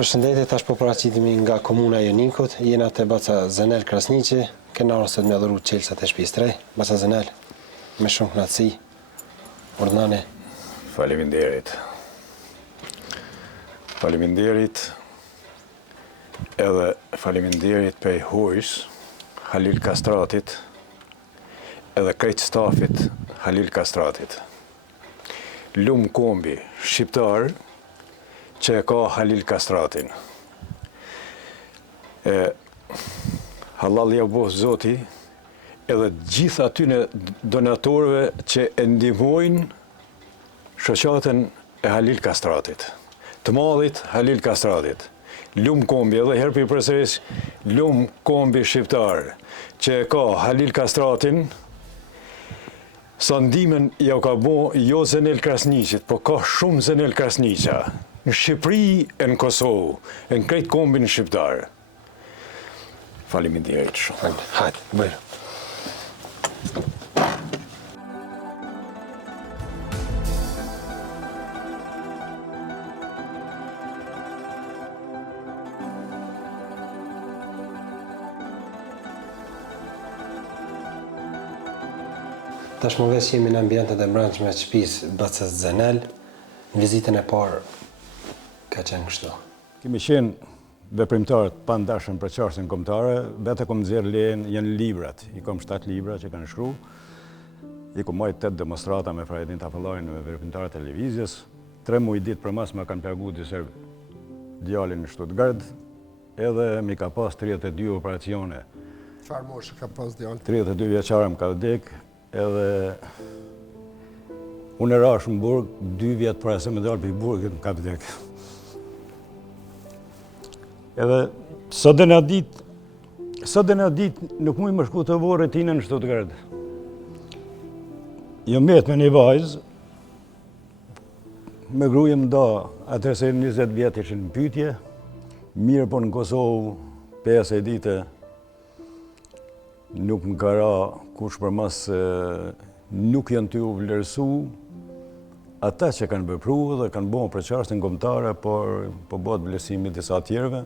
Përshëndetje, tash po paraqitemi nga komuna e Jonikut, jena te baca Zenel Krasniqi, kena ose të më dhuru çelësat e shtëpisë 3, baca Zenel, me shumë kënaqësi. Urdhane. Faleminderit. Faleminderit. Edhe faleminderit për hujës Halil Kastratit, edhe krejt stafit Halil Kastratit. Lum kombi shqiptar që e ka Halil Kastratin. Halal ja boh Zoti, edhe gjithë atyne donatorëve që e ndihmojnë shoqatën e Halil Kastratit. Të madhit Halil Kastratit. Lum kombi, edhe herë për përsëris, lum kombi shqiptar që e ka Halil Kastratin, sa ndimen ja ka bo jo Zenel Krasniqit, po ka shumë Zenel Krasniqa. Në Shqipëri e në Kosovë, e në krejt kombin shqiptar. Faleminderit shumë. Hajde, bëjë. Tash më vesh jemi në ambientet e brendshme të shtëpisë bacës Zenel, në vizitën e parë ka qenë kështu. Kemi qenë veprimtarët pa ndashëm për çështjen kombëtare, vetë kom nxjerr lejen janë librat. I kom 7 libra që kanë shkruar. I kom marrë 8 demonstrata me Fajedin Tafallarin me veprimtarët e televizjes. 3 muaj ditë për mas më kanë plagu disa djalin në Stuttgart, edhe mi ka pas 32 operacione. Çfarë moshë ka pas djalin? 32 vjeçar më ka vdek, edhe unë e rash në burg, 2 vjet para se me dalë për burgit më ka vdek. Edhe sot dhe në dit nuk muj më shku të vorë e tine në Stuttgart. Jo met me një vajzë, me gruje më da, atër se 20 vjetë ishin në pytje, mirë po në Kosovë, 5 e dite, nuk më ka ra kush për mas nuk janë ty u vlerësu, ata që kanë vepru dhe kanë bo për çështjen kombëtare, por po bëhet vlerësimi disa tjerëve.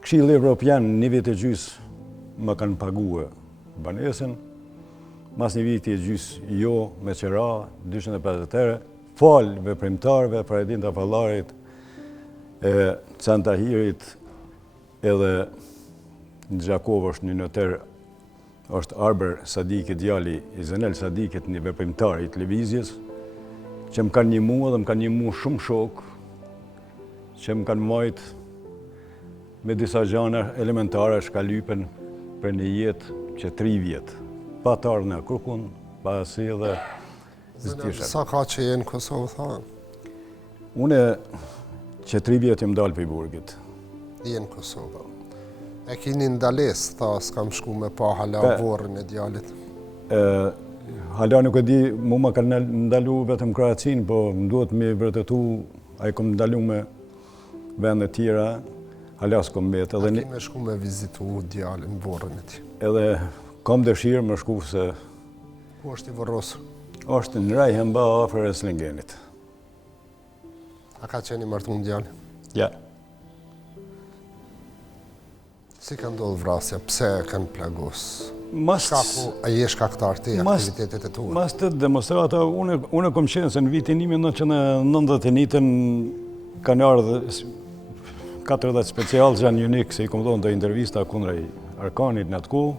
Këshilli Evropian një vit e gjys më kanë paguë banesën, mas një vit e gjys jo me qera, 250 ere, falë veprimtarëve, Fajedin Tafallarit, Cantahirit, edhe në Gjakov është një noter, është Arber Sadiki, djali i Zenel Sadikit, një veprimtar i televizjes, që më kanë njëmu edhe më kanë njëmu shumë shok, që më kanë majtë me disa gjana elementare shkalypen për një jetë që 3 vjetë. Pa të ardhë në kërkun, pa si edhe zëtishet. Sa ka që jenë Kosovë, tha? Une që 3 vjetë jëm dalë për i burgit. Jenë Kosovë. E kini ndales, tha, s'kam shku me pa hala vorën e djalit. Hala nuk e di, mu ma kanë ndalu vetëm Kroacin, po më duhet me vërtetu, a i kom ndalu me vende tjera, hala s'kom betë. A ki me shku me vizitu djalin, vorën e ti? Edhe kom dëshirë më shku se... Ku është i vorosur? është në Rajhemba, afër e Slengenit. A ka qeni martu në djalin? Ja. Si ka ndodhë vrasja? Pse kanë plagos? A je shkaktar ti aktivitetet e tua? Mas të demonstrata, unë kom qenë se në vitin 1991 kanë ardhë 40 special që janë unik, se i kom dhonë të intervista kundra i Arkanit në atë kohë,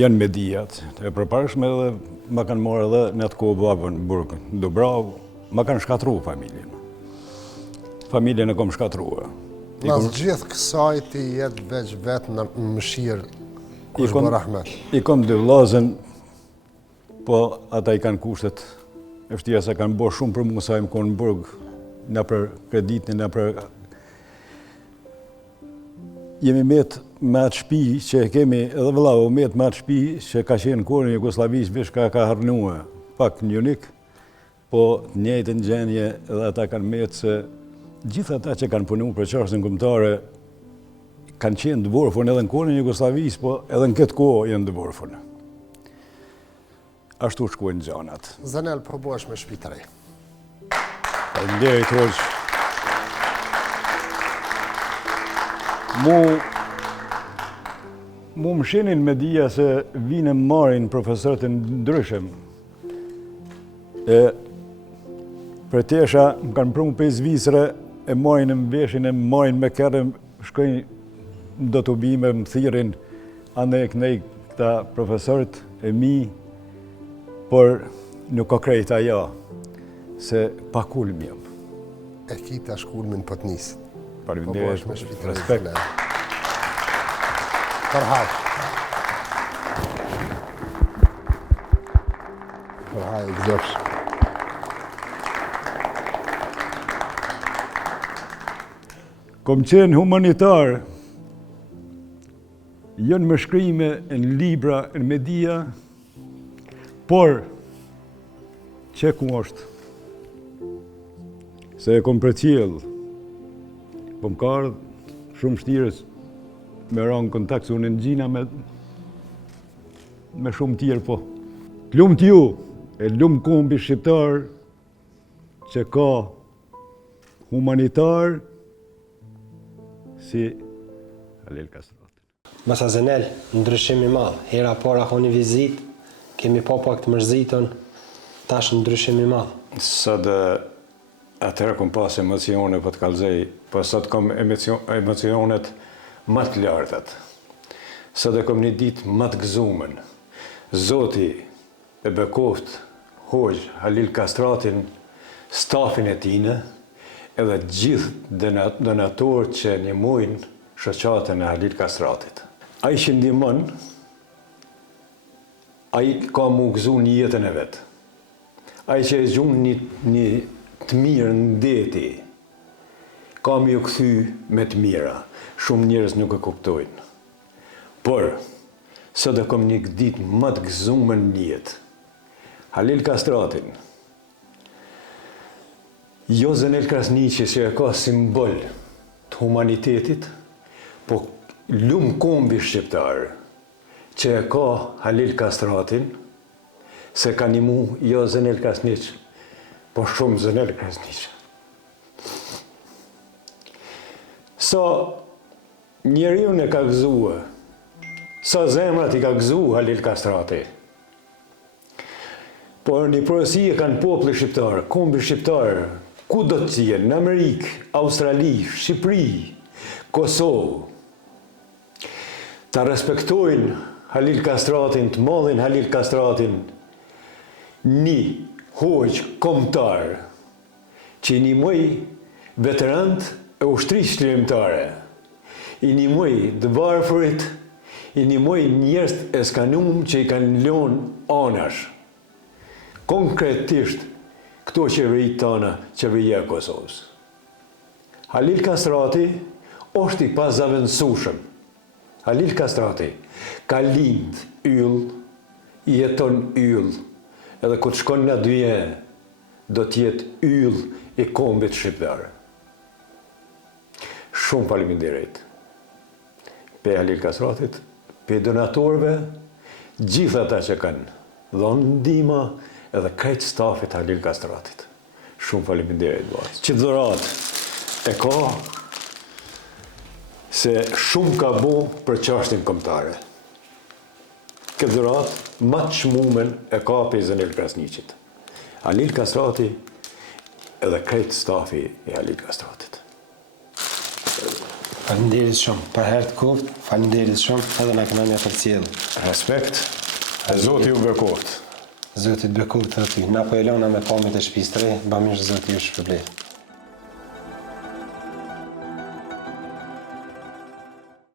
janë medijat. E përparshme edhe ma kanë marrë edhe në atë kohë babën burgën, Dubrav, ma kanë shkatru familjen. Familjen e kom shkatrua. Nas gjithë kësaj ti jetë vetë në mëshirë, kush bë rahmet. I kom 2 vllazën, po ata i kanë kushtet e vështira se kanë bërë shumë për mua sa më konë në burg, na për kreditin, na për... Jemi met me atë shtëpi që kemi, edhe vëllau met me atë shtëpi që ka qenë në kohën e Jugosllavisë, veç ka harnuar pak një unik, po të njëjtën gjendje edhe ata kanë met se gjithë ata që kanë punuar për çështjen kombëtare kanë qenë dëvorfun edhe në kohën e Jugosllavisë, po edhe në këtë kohë janë dëvorfun. Ashtu shkojnë gjanat. Zenel, po bëhesh me shtëpi të re. Faleminderit hoq. Mu më shenin me dhja se vine marrin profesorët e ndryshëm. Për tesha më kanë prunë 5 visre, e marrin në mveshin, e marrin me kërë, shkojnë do të bime, më thirin, ande e kënej këta profesorët e mi, por nuk ka krejta ja, se pa kulm jam. E kita shkulmin për të njësit. Faleminderit, respekt. Përhaj. Përhaj, gëzofsh. Kom qenë humanitar, jënë më shkrime në libra, në media, por, që ku është? Se e kom për cilë, po më ka ardhë shumë shtirës me rangë kontakt, se unë në gjina me shumë tjerë, po. Lumë t'ju, e lumë kombi shqiptar, që ka humanitar, si Halil Kastrati. Masa Zenel, ndryshim i madh. Hera para ka një vizit, kemi pa pak të mërzitën, tash ndryshim i madh. Sot atëherë kom pas emocione po të kalzej, po sot kom emocionet më të lartat. Sot e kom një ditë më të gëzumen. Zoti e bekoft Hoxh Halil Kastratin, stafin e tine, edhe gjithë donatorë që ndihmojnë shoqatën e Halil Kastratit. Ai që ndihmon, ai ka mu gëzu një jetën e vetë. Ai që e zhun një të mirë në deti, ka mi u këthy me të mira. Shumë njerëz nuk e kuptojnë. Por, sot e kom një ditë më të gëzuar në jetë. Halil Kastratin, jo Zenel Krasniqi që e ka simbol të humanitetit, po lumë kombi shqiptar që e ka Halil Kastratin, se ka një mu jo Zenel Krasniqi, po shumë Zenel Krasniqi. Sa njeriu e ka gëzua, sa zemrat i ka gëzu Halil Kastrati. Por një porosi e kanë populli shqiptar, kombi shqiptar, ku do të jenë, në Amerikë, Australi, Shqipëri, Kosovë, ta respektojnë Halil Kastratin, të mollin Halil Kastratin, një hoqë kombëtar që i ndihmoi veteranët e ushtrisë shërbimtare, i ndihmoi të varfërit, i ndihmoi njerëz e skanum që i kanë lënë anash. Konkretisht këto qeverit tona, qeveria e Kosovës. Halil Kastrati është i pazavendësueshëm. Halil Kastrati ka lind yll, i jeton yll, edhe kur të shkon në dyje, do t'jetë yll i kombit shqiptar. Shumë faleminderit. Pe Halil Kastratit, pe donatorëve, gjithë ata që kanë dhënë ndihmë, edhe krejt stafit Halil Kastratit. Shumë faleminderit vllaz. Që dhurat e ka se shumë ka bu për çështjen kombëtare. Këtë dhurat më të çmumen e ka pe Zenel Krasniqit. Halil Kastrati edhe krejt stafi i Halil Kastratit. Faleminderit shumë. Për herë të koft, faleminderit shumë edhe na keni përcjell. Respekt. E Zoti ju bekoft. Zoti të bekoft aty. Na po e lëna me pamjet e shtëpisë tre, bamirë Zoti ju shpërblet.